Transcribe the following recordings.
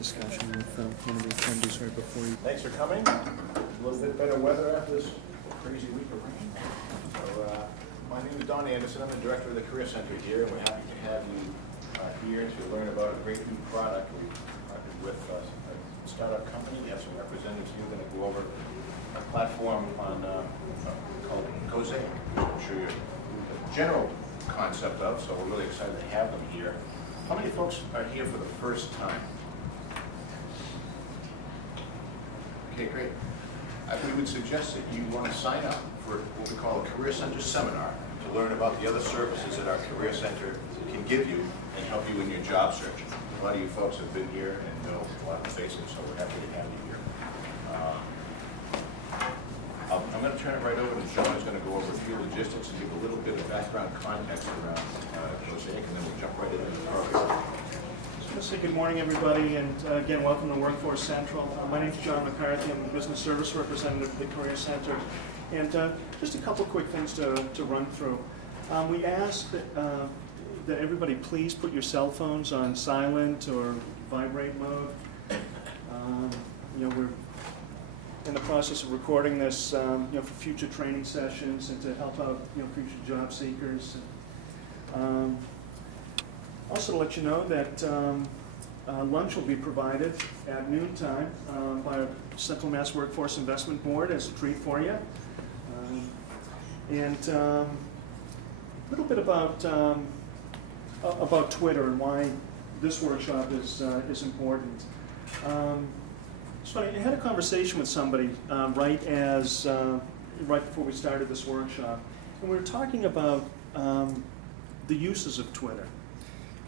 discussion with one of the attendees right before you. Thanks for coming. A little bit better weather after this crazy week of rain. So, my name is Don Anderson. I'm the director of the Career Center here, and we're happy to have you here to learn about a great new product. We've partnered with a startup company. We have some representatives here going to go over a platform on called Gozaik, which I'm sure you're the general concept of, so we're really excited to have them here. How many folks are here for the first time? Okay, great. We would suggest that you want to sign up for what we call a Career Center seminar to learn about the other services that our Career Center can give you and help you in your job search. A lot of you folks have been here and know a lot of the basics, so we're happy to have you here. I'm going to turn it right over to John, who's going to go over a few logistics and give a little bit of background context around Gozaik, and then we'll jump right into the program. So good morning, everybody, and again, welcome to Workforce Central. My name is John McCarthy. I'm the Business Service Representative of the Career Center. And just a couple quick things to run through. We ask that everybody please put your cell phones on silent or vibrate mode. We're in the process of recording this for future training sessions and to help out future job seekers. Also to let you know that lunch will be provided at noontime by our Central Mass Workforce Investment Board as a treat for you. And a little bit about Twitter and why this workshop is important. It's funny, I had a conversation with somebody right before we started this workshop, and we were talking about the uses of Twitter.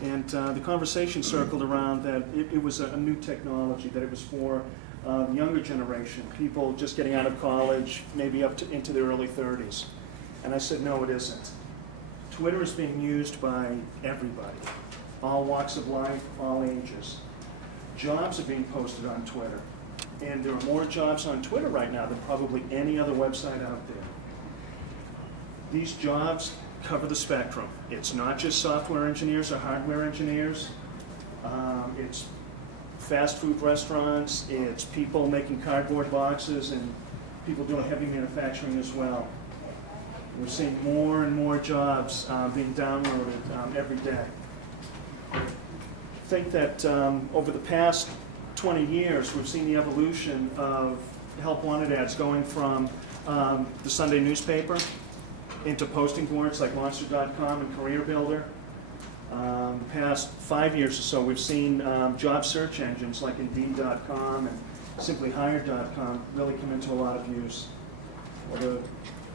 And the conversation circled around that it was a new technology, that it was for the younger generation, people just getting out of college, maybe into their early 30s. And I said, no, it isn't. Twitter is being used by everybody, all walks of life, all ages. Jobs are being posted on Twitter. And there are more jobs on Twitter right now than probably any other website out there. These jobs cover the spectrum. It's not just software engineers or hardware engineers. It's fast food restaurants. It's people making cardboard boxes and people doing heavy manufacturing as well. We're seeing more and more jobs being downloaded every day. I think that over the past 20 years, we've seen the evolution of help wanted ads going from the Sunday newspaper into posting boards like Monster.com and Career Builder. The past 5 years or so, we've seen job search engines like Indeed.com and SimplyHired.com really come into a lot of use. Well,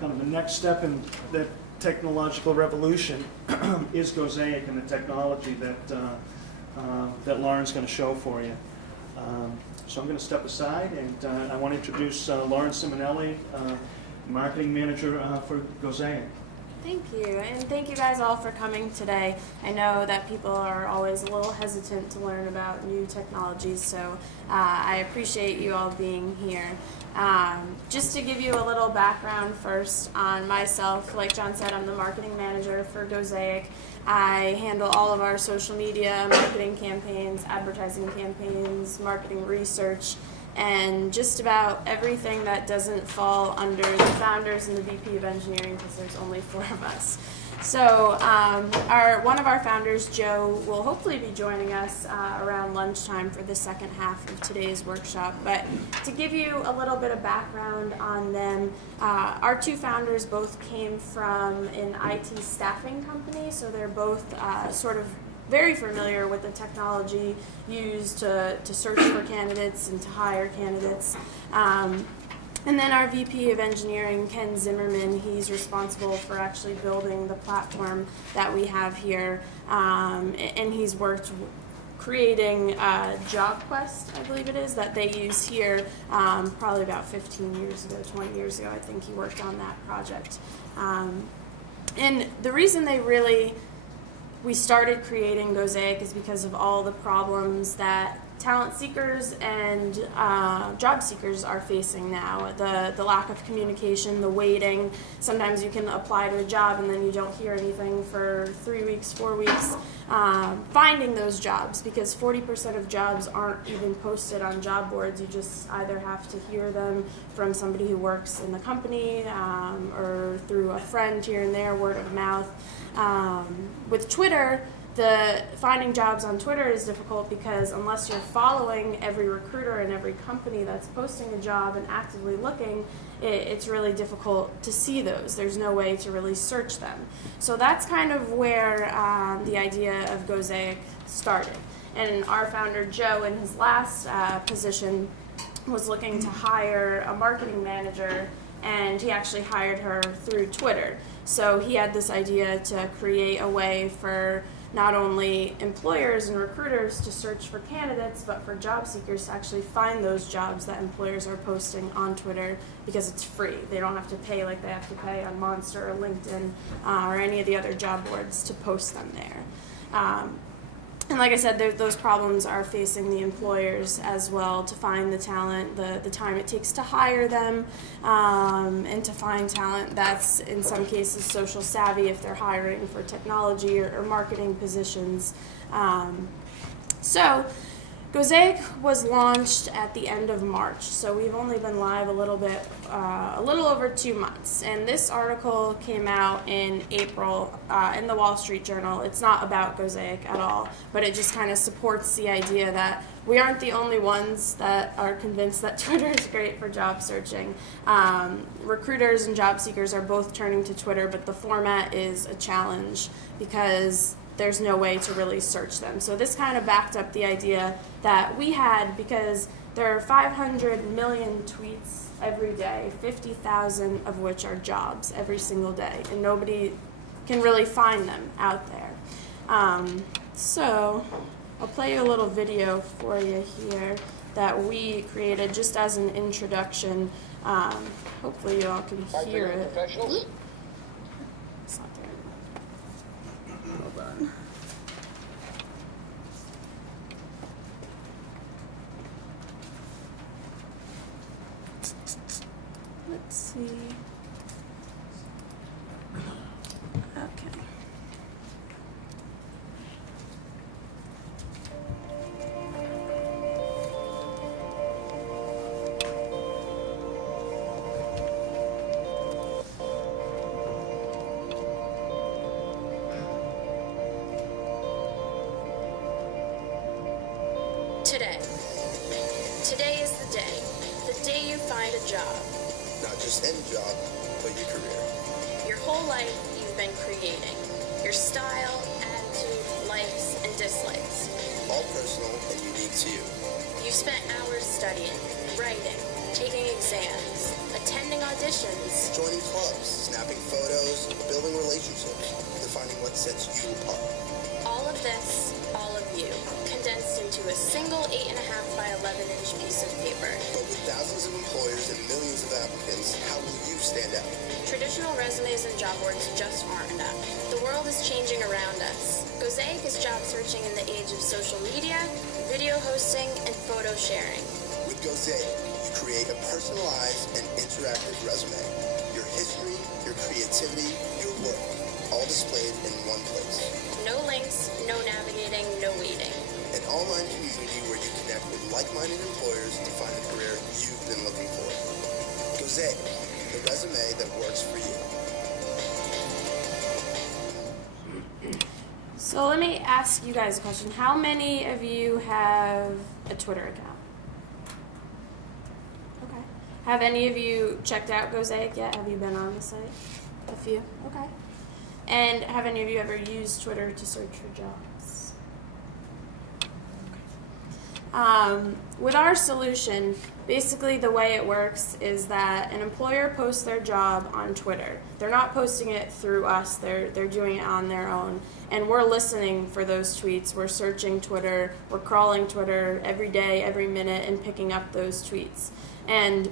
the next step in that technological revolution is Gozaik and the technology that Lauren's going to show for you. So I'm going to step aside, and I want to introduce Lauren Simonelli, Marketing Manager for Gozaik. Thank you, and thank you guys all for coming today. I know that people are always a little hesitant to learn about new technologies, so I appreciate you all being here. Just to give you a little background first on myself, like John said, I'm the Marketing Manager for Gozaik. I handle all of our social media, marketing campaigns, advertising campaigns, marketing research, and just about everything that doesn't fall under the founders and the VP of engineering, because there's only 4 of us. So one of our founders, Joe, will hopefully be joining us around lunchtime for the second half of today's workshop. But to give you a little bit of background on them, our 2 founders both came from an IT staffing company, so they're both sort of very familiar with the technology used to search for candidates and to hire candidates. And then our VP of Engineering, Ken Zimmerman, he's responsible for actually building the platform that we have here. And he's worked creating JobQuest, I believe it is, that they use here probably about 15 years ago, 20 years ago, I think he worked on that project. And the reason we started creating Gozaik is because of all the problems that talent seekers and job seekers are facing now. The lack of communication, the waiting. Sometimes you can apply to a job and then you don't hear anything for 3 weeks, 4 weeks. Finding those jobs, because 40% of jobs aren't even posted on job boards. You just either have to hear them from somebody who works in the company or through a friend here and there, word of mouth. With Twitter, the finding jobs on Twitter is difficult because unless you're following every recruiter and every company that's posting a job and actively looking, it's really difficult to see those. There's no way to really search them. So that's kind of where the idea of Gozaik started. And our founder, Joe, in his last position, was looking to hire a marketing manager, and he actually hired her through Twitter. So he had this idea to create a way for not only employers and recruiters to search for candidates, but for job seekers to actually find those jobs that employers are posting on Twitter, because it's free. They don't have to pay like they have to pay on Monster or LinkedIn or any of the other job boards to post them there. And like I said, those problems are facing the employers as well, to find the talent, the time it takes to hire them, and to find talent that's in some cases social savvy if they're hiring for technology or marketing positions. So Gozaik was launched at the end of March, so we've only been live a little over 2 months. And this article came out in April in the Wall Street Journal. It's not about Gozaik at all, but it just kind of supports the idea that we aren't the only ones that are convinced that Twitter is great for job searching. Recruiters and job seekers are both turning to Twitter, but the format is a challenge because there's no way to really search them. So this kind of backed up the idea that we had, because there are 500 million tweets every day, 50,000 of which are jobs every single day, and nobody can really find them out there. So I'll play you a little video for you here that we created just as an introduction. Hopefully you all can hear it. It's not there. Hold on. Let's see. Okay. Today is the day you find a job. Not just any job, but your career. Your whole life you've been creating. Your style, attitude, likes, and dislikes. All personal and unique to you. You've spent hours studying, writing, taking exams, attending auditions, joining clubs, snapping photos, building relationships, defining what sets you apart. All of this, all of you, condensed into a single 8.5 by 11-inch piece of paper. But with thousands of employers and millions of applicants, how will you stand out? Traditional resumes and job boards just aren't enough. The world is changing around us. Gozaik is job searching in the age of social media, video hosting, and photo sharing. With Gozaik, you create a personalized and interactive resume. Your history, your creativity, your work, all displayed in one place. No links, no navigating, no waiting. An online community where you connect with like-minded employers to find a career you've been looking for. Gozaik, the resume that works for you. So let me ask you guys a question. How many of you have a Twitter account? Okay. Have any of you checked out Gozaik yet? Have you been on the site? A few? Okay. And have any of you ever used Twitter to search for jobs? With our solution, basically the way it works is that an employer posts their job on Twitter. They're not posting it through us, they're doing it on their own. And we're listening for those tweets. We're searching Twitter, we're crawling Twitter every day, every minute, and picking up those tweets. And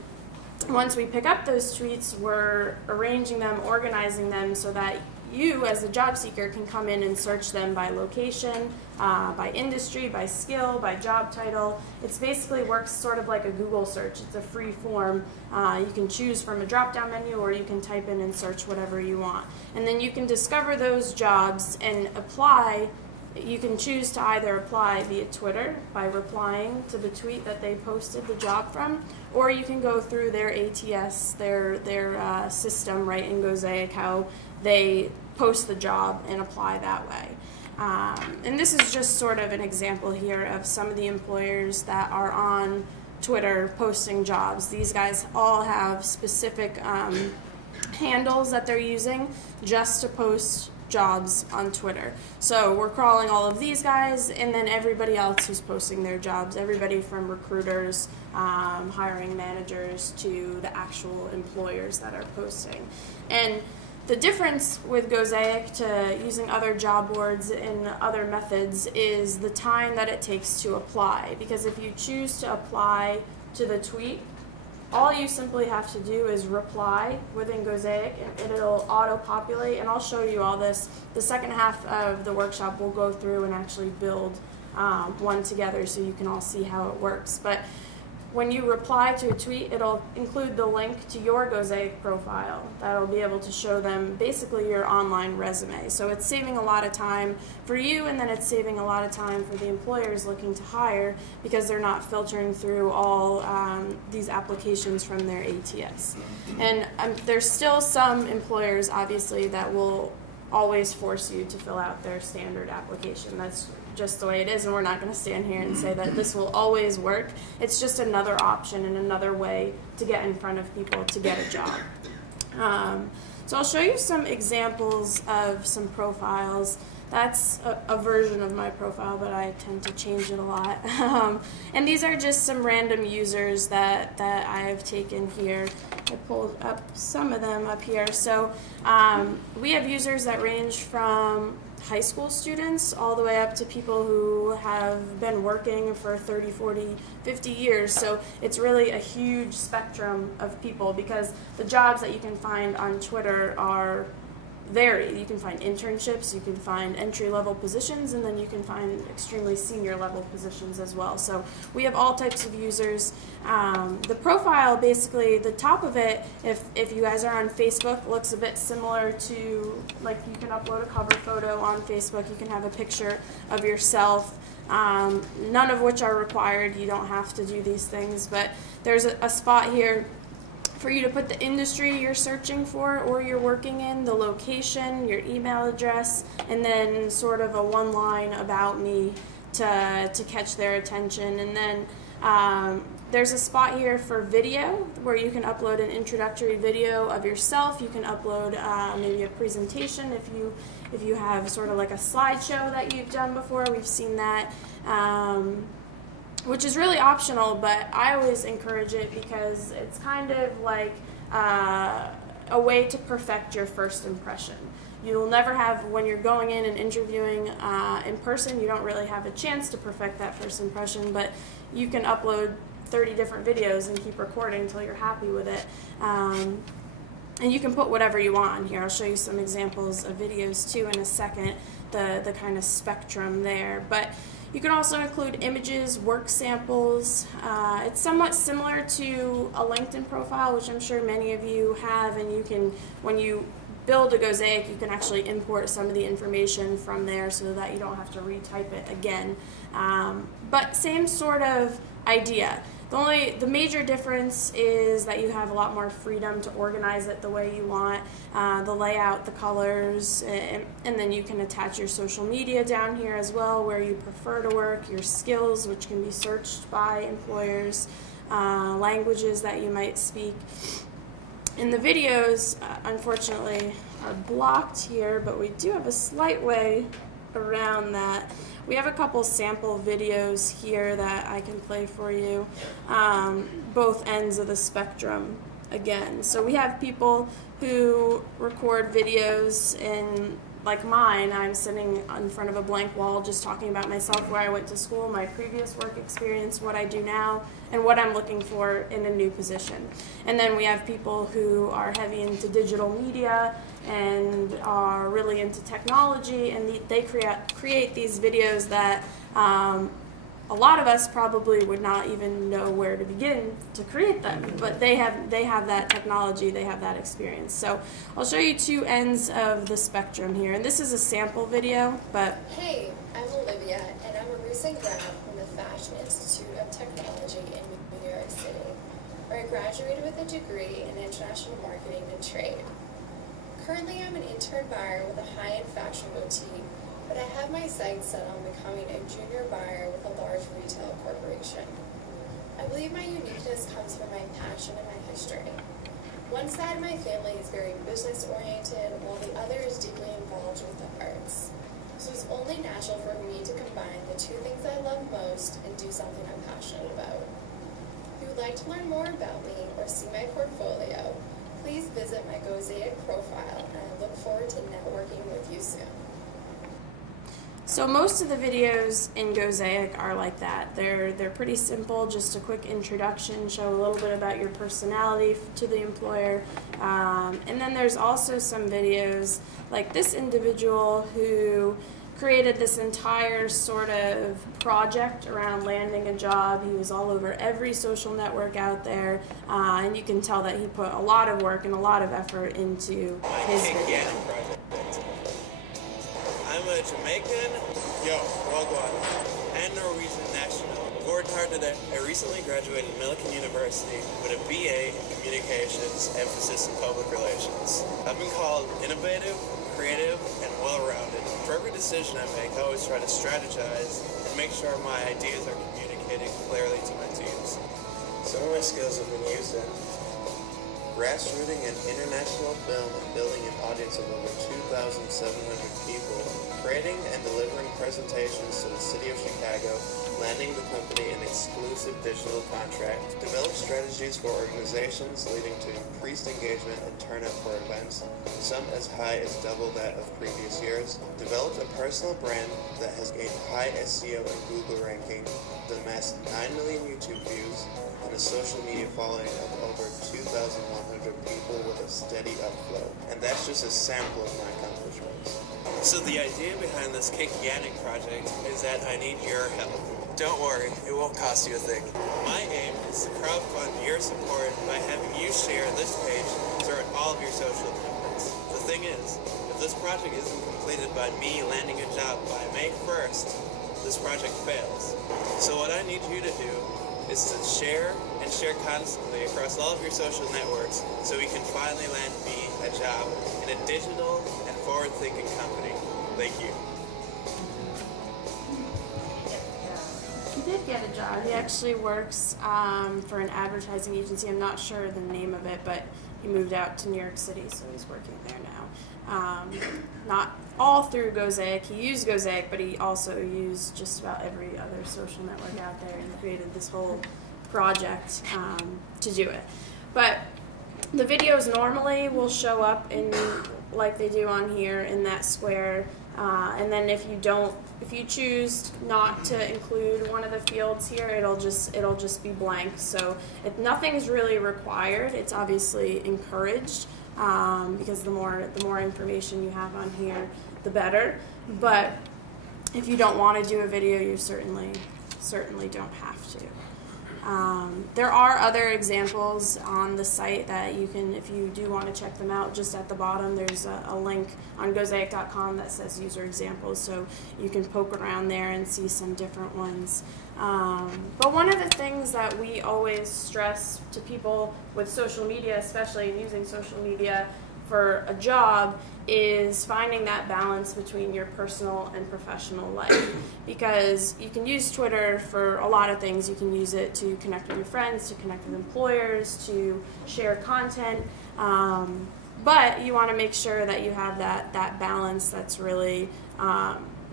once we pick up those tweets, we're arranging them, organizing them so that you as a job seeker can come in and search them by location, by industry, by skill, by job title. It's basically works sort of like a Google search. It's a free form. You can choose from a drop-down menu, or you can type in and search whatever you want. And then you can discover those jobs and apply. You can choose to either apply via Twitter by replying to the tweet that they posted the job from, or you can go through their ATS, their system, right, in Gozaik, how they post the job and apply that way. And this is just sort of an example here of some of the employers that are on Twitter posting jobs. These guys all have specific handles that they're using just to post jobs on Twitter. So we're crawling all of these guys, and then everybody else who's posting their jobs, everybody from recruiters, hiring managers, to the actual employers that are posting. And the difference with Gozaik to using other job boards and other methods is the time that it takes to apply. Because if you choose to apply to the tweet, all you simply have to do is reply within Gozaik, and it'll auto-populate, and I'll show you all this. The second half of the workshop, we'll go through and actually build one together so you can all see how it works. But when you reply to a tweet, it'll include the link to your Gozaik profile. That'll be able to show them basically your online resume. So it's saving a lot of time for you, and then it's saving a lot of time for the employers looking to hire, because they're not filtering through all these applications from their ATS. And there's still some employers, obviously, that will always force you to fill out their standard application. That's just the way it is, and we're not going to stand here and say that this will always work. It's just another option and another way to get in front of people to get a job. So I'll show you some examples of some profiles. That's a version of my profile, but I tend to change it a lot. And these are just some random users that I have taken here. I pulled up some of them up here. So we have users that range from high school students all the way up to people who have been working for 30, 40, 50 years. So it's really a huge spectrum of people, because the jobs that you can find on Twitter are varied. You can find internships, you can find entry-level positions, and then you can find extremely senior-level positions as well. So we have all types of users. The profile, basically, the top of it, if you guys are on Facebook, looks a bit similar to, like, you can upload a cover photo on Facebook, you can have a picture of yourself, none of which are required. You don't have to do these things, but there's a spot here for you to put the industry you're searching for or you're working in, the location, your email address, and then sort of a one-line about me to catch their attention. And then there's a spot here for video where you can upload an introductory video of yourself. You can upload maybe a presentation if you have sort of like a slideshow that you've done before. We've seen that. Which is really optional, but I always encourage it because it's kind of like a way to perfect your first impression. You'll never have, when you're going in and interviewing in person, you don't really have a chance to perfect that first impression, but you can upload 30 different videos and keep recording until you're happy with it. And you can put whatever you want on here. I'll show you some examples of videos too in a second, the kind of spectrum there. But you can also include images, work samples. It's somewhat similar to a LinkedIn profile, which I'm sure many of you have, and you can, when you build a Gozaik, you can actually import some of the information from there so that you don't have to retype it again. But same sort of idea. The major difference is that you have a lot more freedom to organize it the way you want, the layout, the colors, and then you can attach your social media down here as well, where you prefer to work, your skills, which can be searched by employers, languages that you might speak. And the videos, unfortunately, are blocked here, but we do have a slight way around that. We have a couple sample videos here that I can play for you, both ends of the spectrum again. So we have people who record videos in like mine, I'm sitting in front of a blank wall just talking about myself, where I went to school, my previous work experience, what I do now, and what I'm looking for in a new position. And then we have people who are heavy into digital media and are really into technology, and they create these videos that a lot of us probably would not even know where to begin to create them, but they have that technology, they have that experience. So I'll show you two ends of the spectrum here, and this is a sample video, but Hey, I'm Olivia, and I'm a recent grad from the Fashion Institute of Technology in New York City, where I graduated with a degree in international marketing and trade. Currently, I'm an intern buyer with a high-end fashion boutique, but I have my sights set on becoming a junior buyer with a large retail corporation. I believe my uniqueness comes from my passion and my history. One side of my family is very business-oriented, while the other is deeply involved with the arts. So it's only natural for me to combine the two things I love most and do something I'm passionate about. If you would like to learn more about me or see my portfolio, please visit my Gozaik profile, and I look forward to networking with you soon. so most of the videos in Gozaik are like that. They're pretty simple, just a quick introduction, show a little bit about your personality to the employer. And then there's also some videos like this individual who created this entire sort of project around landing a job. He was all over every social network out there, and you can tell that he put a lot of work and a lot of effort into his video. I'm a Jamaican, Wagwan, and Norwegian national. Worked hard today. I recently graduated Millikan University with a BA in Communications, emphasis in public relations. I've been called innovative, creative, and well-rounded. For every decision I make, I always try to strategize and make sure my ideas are communicated clearly to my teams. Some of my skills have been used in grassrooting an international film and building an audience of over 2,700 people, creating and delivering presentations to the city of Chicago, landing the company an exclusive digital contract, develop strategies for organizations leading to increased engagement and turnout for events, some as high as double that of previous years, developed a personal brand that has gained high SEO and Google ranking, amassed 9 million YouTube views, and a social media following of over 2,100 people with a steady upflow. And that's just a sample of my accomplishments. So the idea behind this Kikianic project is that I need your help. Don't worry, it won't cost you a thing. My aim is to crowdfund your support by having you share this page throughout all of your social networks. The thing is, if this project isn't completed by me landing a job by May 1st, this project fails. So what I need you to do is to share and share constantly across all of your social networks so we can finally land me a job in a digital and forward-thinking company. Thank you. He did get a job. He actually works for an advertising agency. I'm not sure the name of it, but he moved out to New York City, so he's working there now. Not all through Gozaik. He used Gozaik, but he also used just about every other social network out there and created this whole project to do it. But the videos normally will show up in, like they do on here, in that square. And then if you choose not to include one of the fields here, it'll just be blank. So nothing's really required. It's obviously encouraged because the more information you have on here, the better. But if you don't want to do a video, you certainly don't have to. There are other examples on the site that you can, if you do want to check them out, just at the bottom there's a link on gozaik.com that says user examples, so you can poke around there and see some different ones. But one of the things that we always stress to people with social media, especially using social media for a job, is finding that balance between your personal and professional life, because you can use Twitter for a lot of things. You can use it to connect with your friends, to connect with employers, to share content, but you want to make sure that you have that balance that's really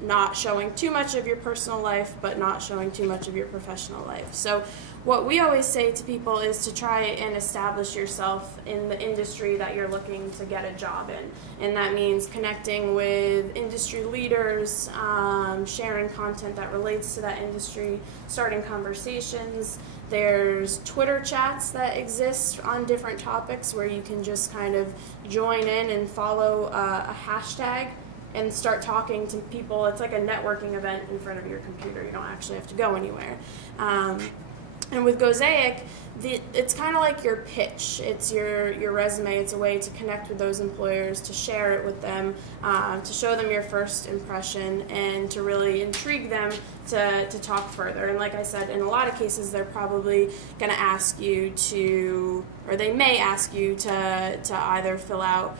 not showing too much of your personal life, but not showing too much of your professional life. So what we always say to people is to try and establish yourself in the industry that you're looking to get a job in. And that means connecting with industry leaders, sharing content that relates to that industry, starting conversations. There's Twitter chats that exist on different topics where you can just kind of join in and follow a hashtag and start talking to people. It's like a networking event in front of your computer. You don't actually have to go anywhere. And with Gozaik, it's kind of like your pitch. It's your resume. It's a way to connect with those employers, to share it with them, to show them your first impression, and to really intrigue them to talk further. And like I said, in a lot of cases, they're probably going to ask you to, or they may ask you to either fill out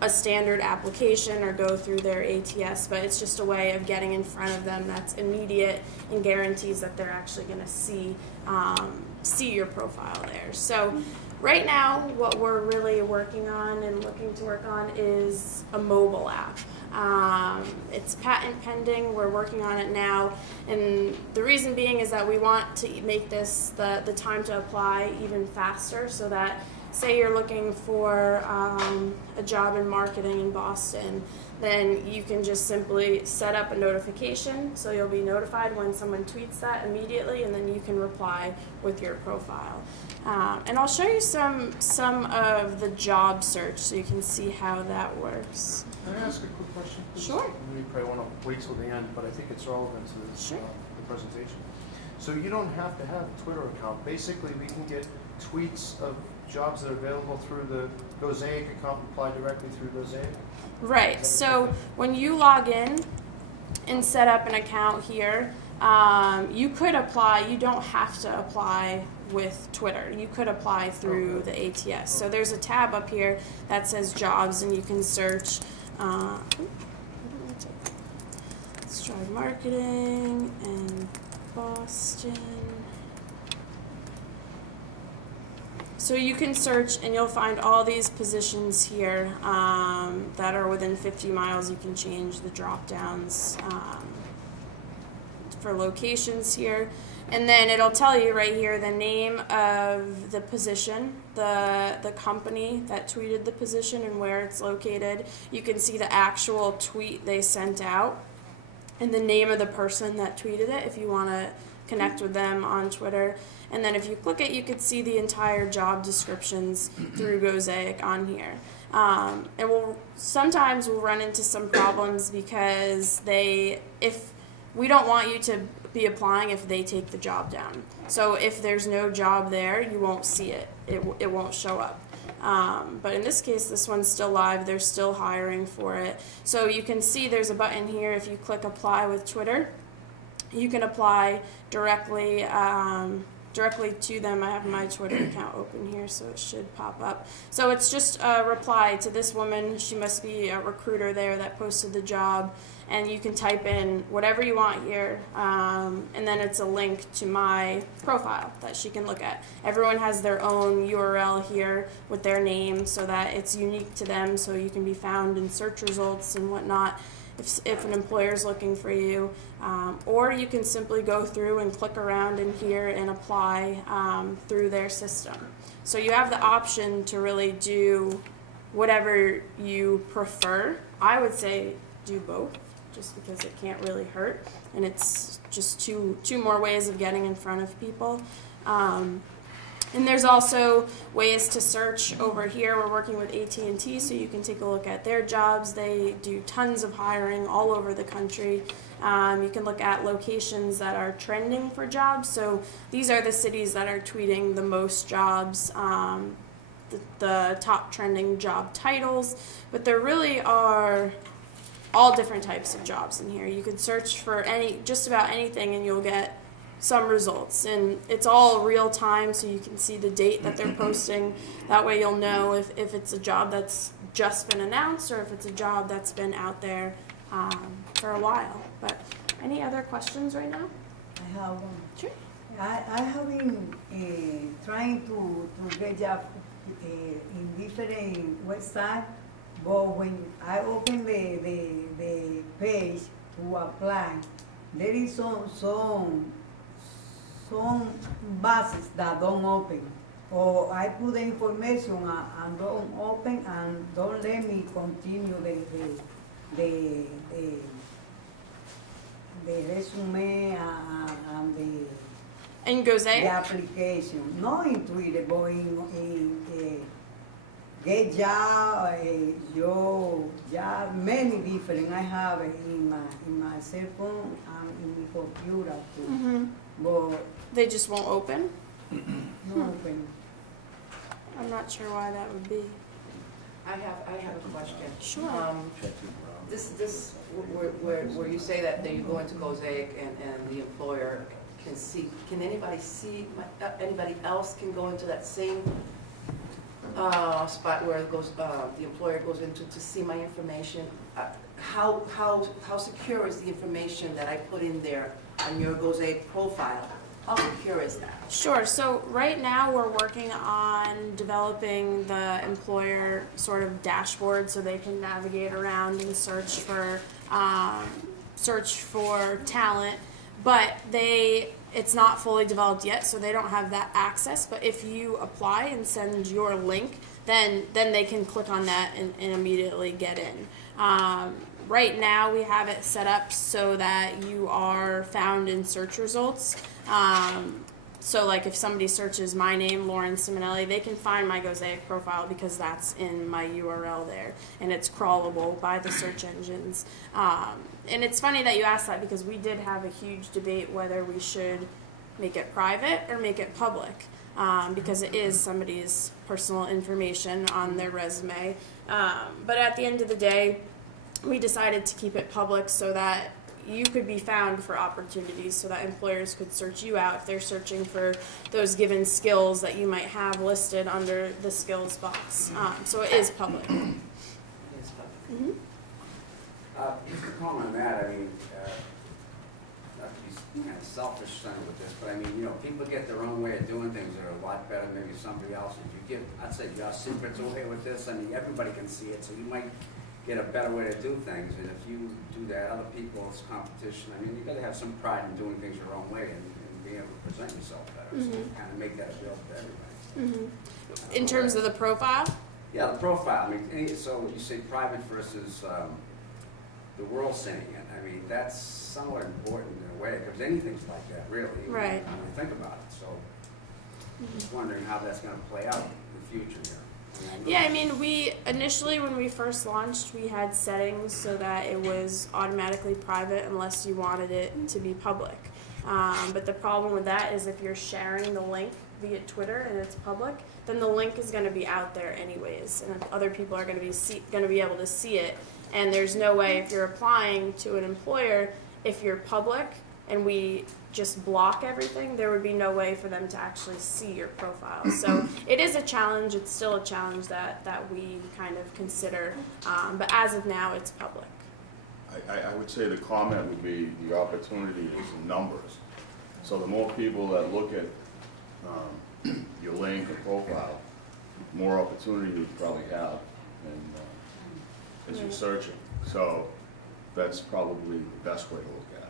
a standard application or go through their ATS, but it's just a way of getting in front of them that's immediate and guarantees that they're actually going to see your profile there. So right now, what we're really working on and looking to work on is a mobile app. It's patent pending. We're working on it now, and the reason being is that we want to make this the time to apply even faster, so that say you're looking for a job in marketing in Boston, then you can just simply set up a notification, so you'll be notified when someone tweets that immediately, and then you can reply with your profile. And I'll show you some of the job search so you can see how that works. Can I ask a quick question, please? Sure. We probably want to wait till the end, but I think it's relevant to this, Sure. the presentation. So you don't have to have a Twitter account. Basically, we can get tweets of jobs that are available through the Gozaik account, apply directly through Gozaik? Right, so when you log in and set up an account here, you could apply. You don't have to apply with Twitter. You could apply through the ATS. So there's a tab up here that says jobs, and you can search. Let's try marketing and Boston. So you can search and you'll find all these positions here that are within 50 miles. You can change the drop downs for locations here. And then it'll tell you right here the name of the position, the company that tweeted the position and where it's located. You can see the actual tweet they sent out and the name of the person that tweeted it if you want to connect with them on Twitter. And then if you click it, you could see the entire job descriptions through Gozaik on here. And sometimes we'll run into some problems because if we don't want you to be applying if they take the job down. So if there's no job there, you won't see it. It won't show up. But in this case, this one's still live. They're still hiring for it. So you can see there's a button here. If you click apply with Twitter, you can apply directly to them. I have my Twitter account open here, so it should pop up. So it's just a reply to this woman. She must be a recruiter there that posted the job, and you can type in whatever you want here, and then it's a link to my profile that she can look at. Everyone has their own URL here with their name so that it's unique to them, so you can be found in search results and whatnot if an employer is looking for you, or you can simply go through and click around in here and apply through their system. So you have the option to really do whatever you prefer. I would say do both, just because it can't really hurt, and it's just two more ways of getting in front of people. And there's also ways to search over here. We're working with AT&T, so you can take a look at their jobs. They do tons of hiring all over the country. You can look at locations that are trending for jobs. So these are the cities that are tweeting the most jobs, the top trending job titles. But there really are all different types of jobs in here. You could search for just about anything, and you'll get some results, and it's all real time, so you can see the date that they're posting. That way you'll know if it's a job that's just been announced or if it's a job that's been out there for a while. But any other questions right now? I have one. Sure. I have been trying to get job in different websites, But when I open the page to apply, there is some buses that don't open. Or I put the information and don't open and don't let me continue the resume and And the Gozaik? application. Not in Twitter, but in Get Job, job, many different. I have it in my cell phone and in my computer too. Mm-hmm. But They just won't open? no open. I'm not sure why that would be. I have a question. Sure. This, where you say that you go into Gozaik and the employer can see, can anybody see, anybody else can go into that same spot where it goes, the employer goes into to see my information? How secure is the information that I put in there on your Gozaik profile? How secure is that? Sure. So right now we're working on developing the employer sort of dashboard so they can navigate around and search for talent. But it's not fully developed yet, so they don't have that access. But if you apply and send your link, then they can click on that and immediately get in. Right now we have it set up so that you are found in search results. So like if somebody searches my name, Lauren Simonelli, they can find my Gozaik profile because that's in my URL there, and it's crawlable by the search engines. And it's funny that you asked that because we did have a huge debate whether we should make it private or make it public, because it is somebody's personal information on their resume. But at the end of the day, we decided to keep it public so that you could be found for opportunities, so that employers could search you out if they're searching for those given skills that you might have listed under the skills box. So it is public. Yes, but- Mm-hmm. Just to comment on that, I mean, not to be kind of selfish-centered with this, but I mean, people get their own way of doing things that are a lot better than maybe somebody else. If you give, I'd say, your secrets away with this, I mean, everybody can see it, so you might get a better way to do things. And if you do that, other people, it's competition. I mean, you got to have some pride in doing things your own way and being able to present yourself better. So kind of make that available to everybody. Mm-hmm. In terms of the profile? Yeah, the profile. I mean, so you say private versus the world seeing it. I mean, that's somewhat important in a way, because anything's like that, really. Right. When you think about it. So, just wondering how that's going to play out in the future here. Yeah, I mean, we initially, when we first launched, we had settings so that it was automatically private unless you wanted it to be public. But the problem with that is if you're sharing the link via Twitter and it's public, then the link is going to be out there anyways, and other people are going to be able to see it. And there's no way, if you're applying to an employer, if you're public and we just block everything, there would be no way for them to actually see your profile. So it is a challenge. It's still a challenge that we kind of consider. But as of now, it's public. I would say the comment would be the opportunity is in numbers. So the more people that look at your link or profile, more opportunity you probably have as you're searching. So that's probably the best way to look at it.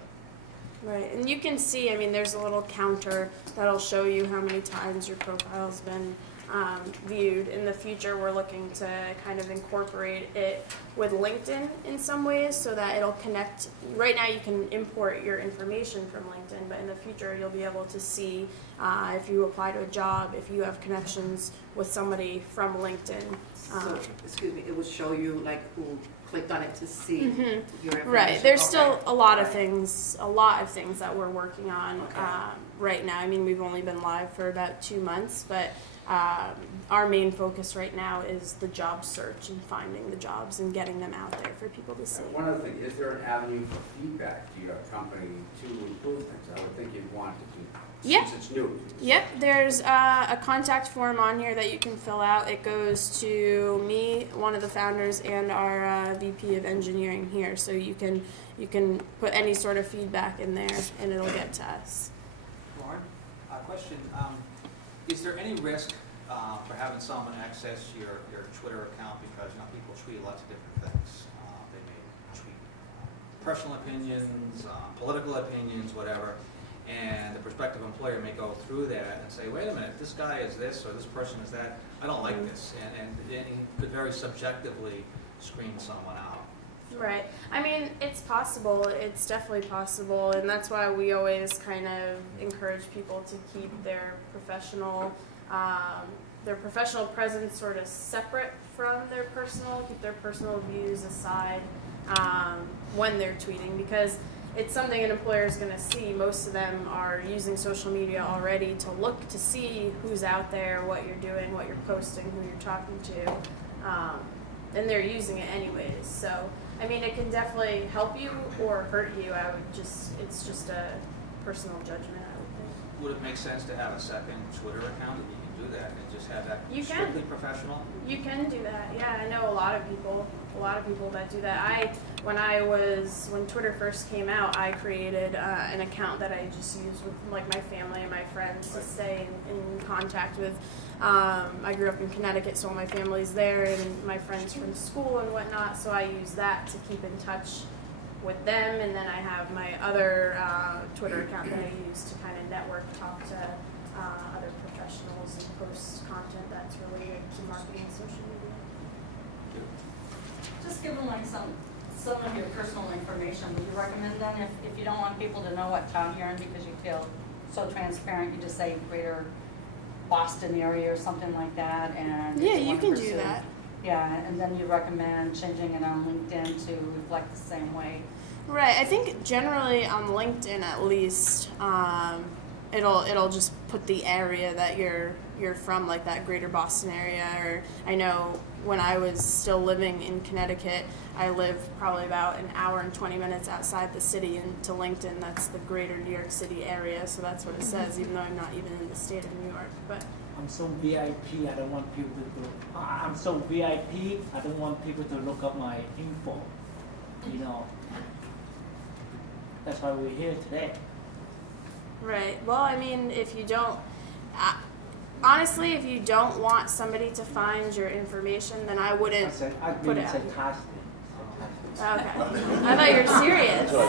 Right, and you can see, I mean, there's a little counter that'll show you how many times your profile's been viewed. In the future, we're looking to kind of incorporate it with LinkedIn in some ways so that it'll connect. Right now, you can import your information from LinkedIn, but in the future, you'll be able to see if you apply to a job, if you have connections with somebody from LinkedIn. So, excuse me, it would show you like who clicked on it to see your information. Right. There's Okay. still a lot of Right. things that we're working on right now. I mean, we've only been live for about 2 months, but our main focus right now is the job search and finding the jobs and getting them out there for people to see. One other thing, is there an avenue for feedback to your company to improve things? I would think you'd want to do, Yeah. since it's new. Yep, there's a contact form on here that you can fill out. It goes to me, one of the founders, and our VP of engineering here. So you can put any sort of feedback in there, and it'll get to us. Lauren, question. Is there any risk for having someone access your Twitter account because, you know, people tweet lots of different things. They may tweet personal opinions, political opinions, whatever. And the prospective employer may go through that and say, wait a minute, this guy is this or this person is that. I don't like this. And then he could very subjectively screen someone out. Right. I mean, it's possible. It's definitely possible, and that's why we always kind of encourage people to keep their professional presence sort of separate from their personal. Keep their personal views aside when they're tweeting, because it's something an employer is going to see. Most of them are using social media already to look to see who's out there, what you're doing, what you're posting, who you're talking to, and they're using it anyways. So, I mean, it can definitely help you or hurt you. It's just a personal judgment, I would think. Would it make sense to have a second Twitter account if you can do that and just have that strictly professional? You can do that. Yeah, I know a lot of people that do that. When Twitter first came out, I created an account that I just used with like my family and my friends to stay in contact with. I grew up in Connecticut, so all my family's there, and my friends from school and whatnot, so I use that to keep in touch with them. And then I have my other Twitter account that I use to kind of network, talk to other professionals, and post content that's related to marketing and social media. Just give them like some of your personal information. Would you recommend then, if you don't want people to know what town you're in because you feel so transparent, you just say Greater Boston area or something like that? And yeah, you can do that. Yeah, and then you recommend changing it on LinkedIn to reflect the same way. Right. I think generally on LinkedIn, at least, it'll just put the area that you're from, like that Greater Boston area. Or I know when I was still living in Connecticut, I live probably about an hour and 20 minutes outside the city, and to LinkedIn, that's the Greater New York City area. So that's what it says, even though I'm not even in the state of New York. But I'm so VIP. I don't want people to do. I'm so VIP. I don't want people to look up my info. You know. That's why we're here today. Right. Well, I mean, if you don't, honestly, if you don't want somebody to find your information, then I wouldn't put it out. Okay. I thought you were serious. That's what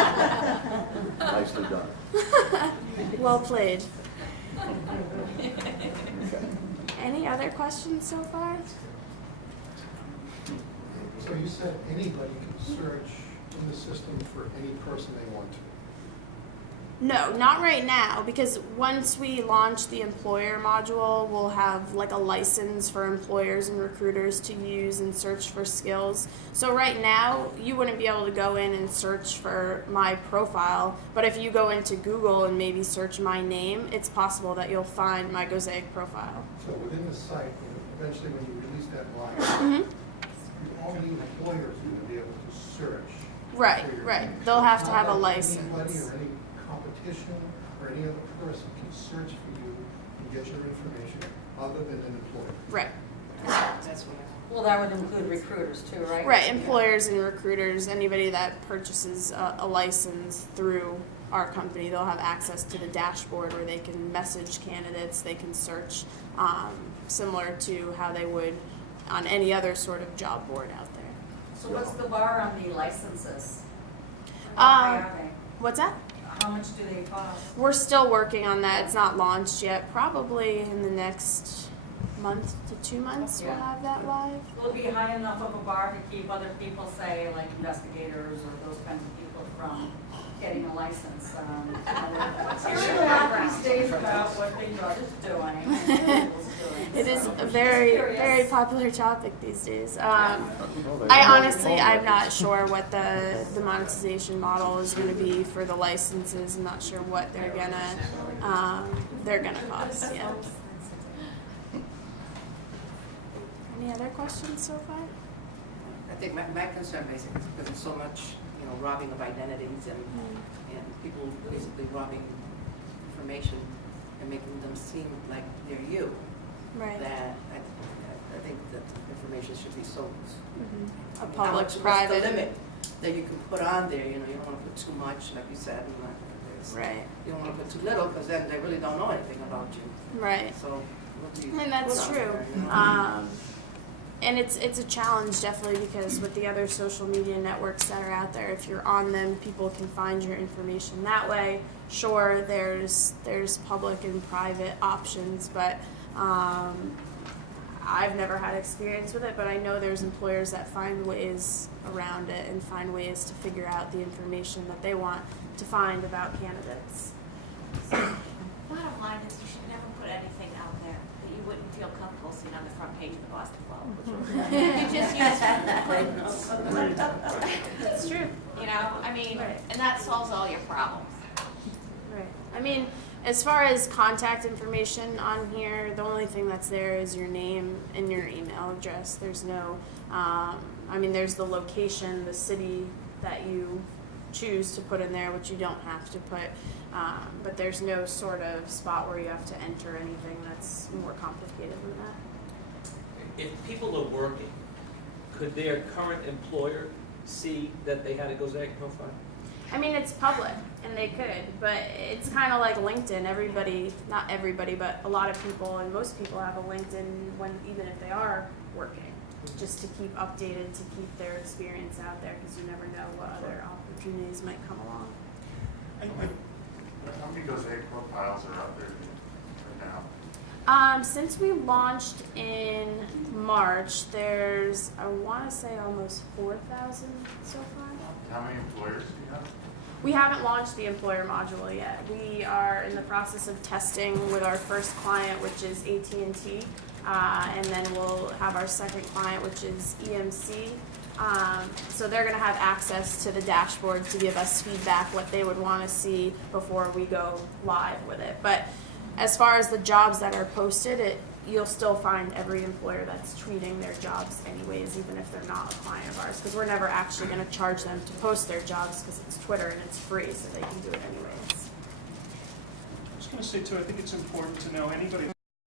I thought. Nicely done. Well played. Any other questions so far? So you said anybody can search in the system for any person they want to? No, not right now, because once we launch the employer module, we'll have like a license for employers and recruiters to use and search for skills. So right now, you wouldn't be able to go in and search for my profile, but if you go into Google and maybe search my name, it's possible that you'll find my Gozaik profile. So within the site, eventually when you release that line, all the employers are going to be able to search. Right, right. They'll have to have a Anybody license. or any competition or any other person can search for you and get your information other than an employer. Right. That's what. Well, that would include recruiters too, right? Right, employers and recruiters, anybody that purchases a license through our company, they'll have access to the dashboard where they can message candidates, they can search, similar to how they would on any other sort of job board out there. So what's the bar on the licenses? How high are they? What's that? How much do they cost? We're still working on that. It's not launched yet. Probably in the next month to 2 months we'll have that live. Will it be high enough of a bar to keep other people, say, like investigators or those kinds of people from getting a license? Hearing a lot these days about what Big Brother's doing and Google's doing. It is so a I'm very, just curious. very popular topic these days. I'm not sure what the monetization model is going to be for the licenses. I'm not sure what they're gonna cost. Yeah. Any other questions so far? I think my concern basically is because there's so much, robbing of identities and people basically robbing information and making them seem like they're you. Right. That I think that information should be so. A public-private. What's the limit that you can put on there? You don't want to put too much, like you said. Right. You don't want to put too little because then they really don't know anything about you. Right. So And that's true. And it's a challenge definitely because with the other social media networks that are out there, if you're on them, people can find your information that way. Sure, there's public and private options, but I've never had experience with it, but I know there's employers that find ways around it and find ways to figure out the information that they want to find about candidates. Bottom line is you should never put anything out there that you wouldn't feel comfortable seeing on the front page of the Boston Globe. You just use It's true. you know, I mean, Right. and that solves all your problems. Right. I mean, as far as contact information on here, the only thing that's there is your name and your email address. There's no, there's the location, the city that you choose to put in there, which you don't have to put, but there's no sort of spot where you have to enter anything that's more complicated than that. If people are working, could their current employer see that they had a Gozaik profile? I mean, it's public, and they could, but it's kind of like LinkedIn. Everybody, not everybody, but a lot of people, and most people have a LinkedIn even if they are working, just to keep updated, to keep their experience out there, because you never know what other opportunities might come along. How many Gozaik profiles are out there right now? Since we launched in March, there's, I want to say, almost 4,000 so far. How many employers do you have? We haven't launched the employer module yet. We are in the process of testing with our first client, which is AT&T, and then we'll have our second client, which is EMC. So they're going to have access to the dashboard to give us feedback, what they would want to see before we go live with it. But as far as the jobs that are posted, you'll still find every employer that's tweeting their jobs anyways, even if they're not a client of ours, because we're never actually going to charge them to post their jobs because it's Twitter and it's free, so they can do it anyways. I was going to say too, I think it's important to know anybody